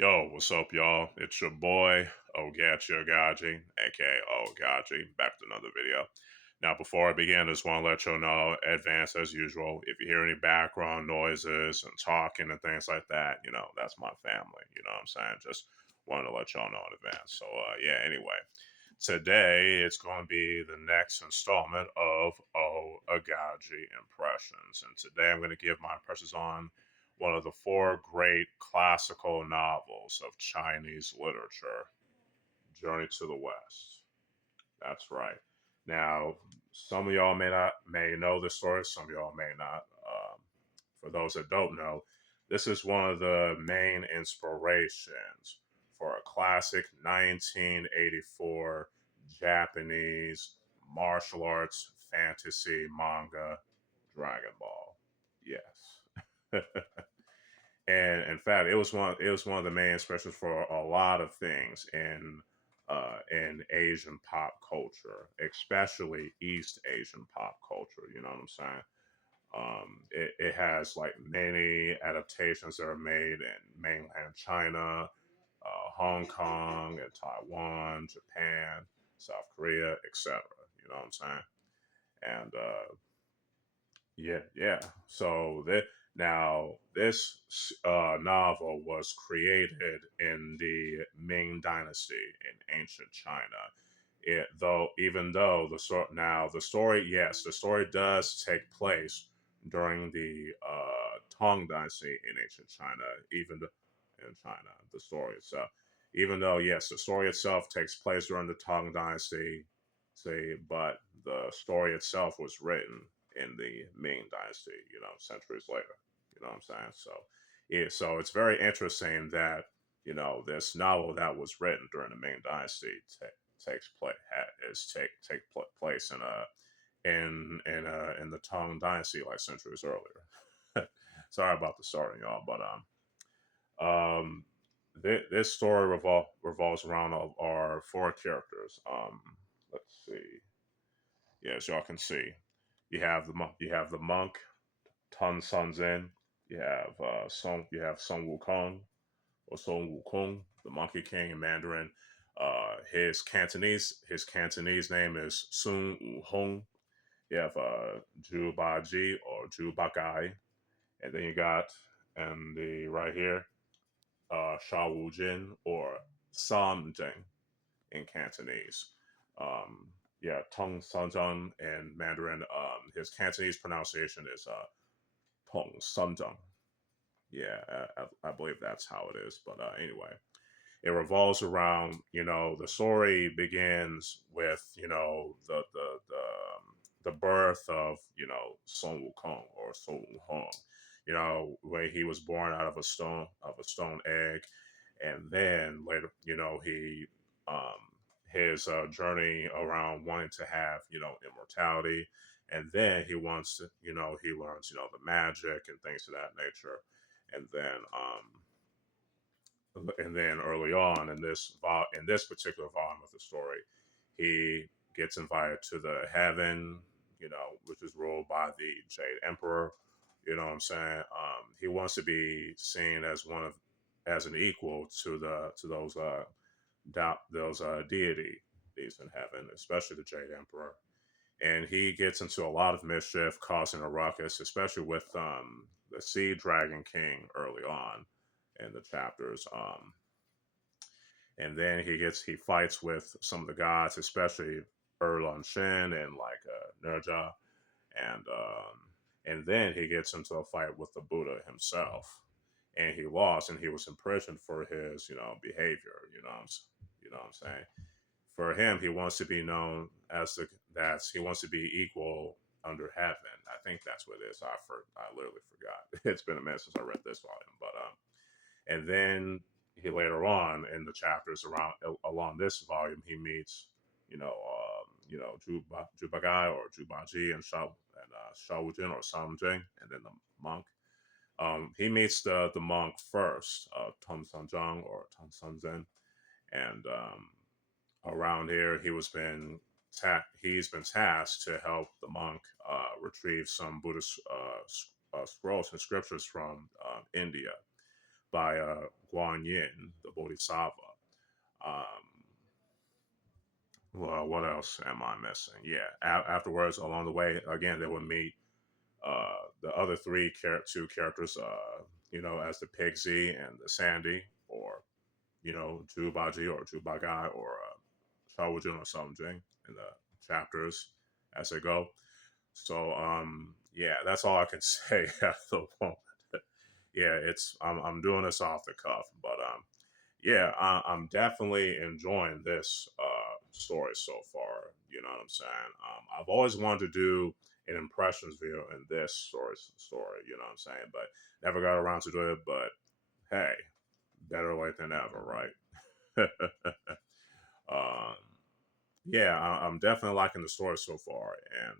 Yo, what's up, y'all? It's your boy, Oaghaji, aka Oaghaji, back with another video. Now, before I begin, I just want to let you know, advance as usual, if you hear any background noises and talking and things like that, that's my family, you know what I'm saying? Just wanted to let y'all know in advance. So, yeah, anyway, today it's going to be the next installment of Oaghaji Impressions. And today I'm going to give my impressions on one of the four great classical novels of Chinese literature, Journey to the West. That's right. Now, some of y'all may know this story, some of y'all may not. For those that don't know, this is one of the main inspirations for a classic 1984 Japanese martial arts fantasy manga, Dragon Ball. Yes. And in fact, it was one of the main expressions for a lot of things in Asian pop culture, especially East Asian pop culture. You know what I'm saying? It has like many adaptations that are made in mainland China, Hong Kong, and Taiwan, Japan, South Korea, etc. You know what I'm saying? And yeah, yeah. So this novel was created in the Ming Dynasty in ancient China. Even though the story, yes, the story does take place during the Tang Dynasty in ancient China. In China, the story itself, even though yes, the story itself takes place during the Tang Dynasty, but the story itself was written in the Ming Dynasty, centuries later. You know what I'm saying? So it's very interesting that this novel that was written during the Ming Dynasty takes place place in the Tang Dynasty like centuries earlier. Sorry about the starting, y'all, but this story revolves around our four characters. Let's see. Yeah, as y'all can see, you have the monk Tun Sun Zin. You have Sun Wukong or Sun Wukong, the Monkey King in Mandarin. His Cantonese name is Sun Wukong. You have Zhu Baji or Zhu Bagai, and then you got and the right here Sha Wu Jin or Sam Jing in Cantonese. Um, yeah, Tong Sanzheng in Mandarin. His Cantonese pronunciation is Tong Sanzheng. Yeah, I believe that's how it is. But anyway, it revolves around the story begins with the birth of Sun Wukong or Sun Wukong. Where he was born out of a stone egg, and then later he um his journey around wanting to have immortality, and then he wants to he learns the magic and things of that nature, and then early on in this particular volume of the story, he gets invited to the heaven, which is ruled by the Jade Emperor. You know what I'm saying? He wants to be seen as an equal to those deities in heaven, especially the Jade Emperor. And he gets into a lot of mischief, causing a ruckus, especially with the Sea Dragon King early on in the chapters. And then he fights with some of the gods, especially Erlon Shen and like Nerja, and then he gets into a fight with the Buddha himself, and he lost, and he was imprisoned for his behavior. You know what I'm saying? For him, he wants to be known as he wants to be equal under heaven. I think that's what it is. I literally forgot. It's been a minute since I read this volume, but and then he later on in the chapters around along this volume, he meets Jubagai or Jubaji and Shao Wujin or Samjing, and then the monk. He meets the monk first, Tun Sanjang or Tun Sanzen, and around here he's been tasked to help the monk retrieve some Buddhist scrolls and scriptures from India, by Guan Yin, the Bodhisattva. Um, well, what else am I missing? Yeah, afterwards, along the way, again, they would meet the other two characters, as the Pigsy and the Sandy, or Jubaji or Jubagai or Shawujun or Somjing in the chapters as they go. So yeah, that's all I can say at the moment. Yeah, I'm doing this off the cuff, but yeah, I'm definitely enjoying this story so far. You know what I'm saying? I've always wanted to do an impressions video in this story. You know what I'm saying? But never got around to do it. But hey, better late than never, right? um, yeah, I'm definitely liking the story so far, and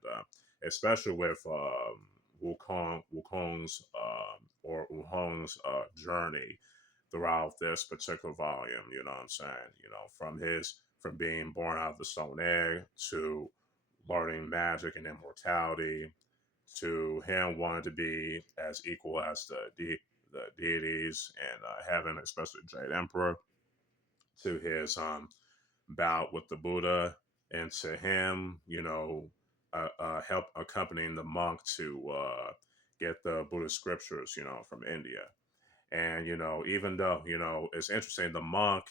especially with Wukong's or Wukong's journey throughout this particular volume. You know what I'm saying? From being born out of the stone egg to learning magic and immortality to him wanting to be as equal as the deities and heaven, especially Jade Emperor, to his bout with the Buddha, and to him, help accompanying the monk to get the Buddhist scriptures, from India. And even though it's interesting, the monk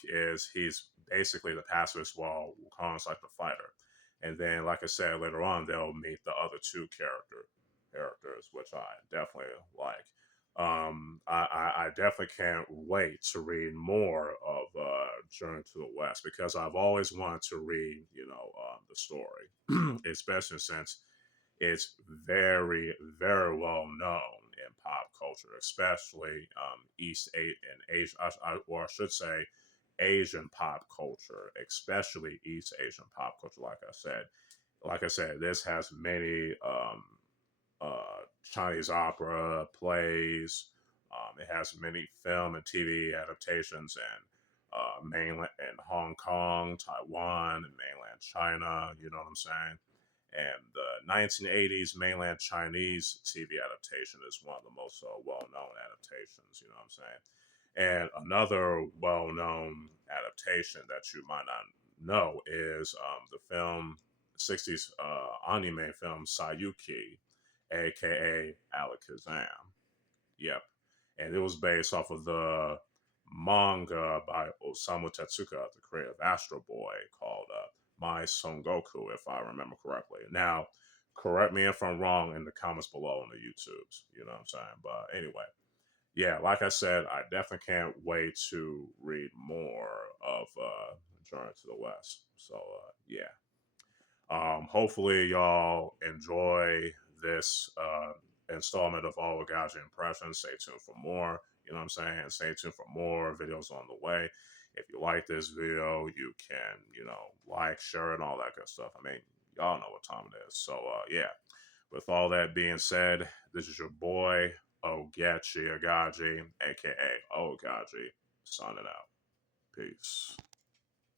he's basically the pacifist, while Wukong's like the fighter. And then, like I said, later on they'll meet the other two characters, which I definitely like. I definitely can't wait to read more of Journey to the West, because I've always wanted to read, the story, especially since it's very, very well known in pop culture, especially and Asia, or I should say, Asian pop culture, especially East Asian pop culture. Like I said, this has many Chinese opera plays. It has many film and TV adaptations in mainland and Hong Kong, Taiwan, and mainland China. You know what I'm saying? And the 1980s mainland Chinese TV adaptation is one of the most well-known adaptations. You know what I'm saying? And another well-known adaptation that you might not know is the film 60s anime film Sayuki, aka Alakazam. Yep. And it was based off of the manga by Osamu Tezuka, the creator of Astro Boy, called My Son Goku, if I remember correctly. Now, correct me if I'm wrong in the comments below on the YouTubes. You know what I'm saying? But anyway, yeah, like I said, I definitely can't wait to read more of Journey to the West. So, yeah. Hopefully, y'all enjoy this installment of Oaghaji Impressions. Stay tuned for more. You know what I'm saying? Stay tuned for more videos on the way. If you like this video, you can, like, share, and all that good stuff. I mean, y'all know what time it is. So, yeah. With all that being said, this is your boy, Oaghaji, aka Oaghaji, signing out. Peace.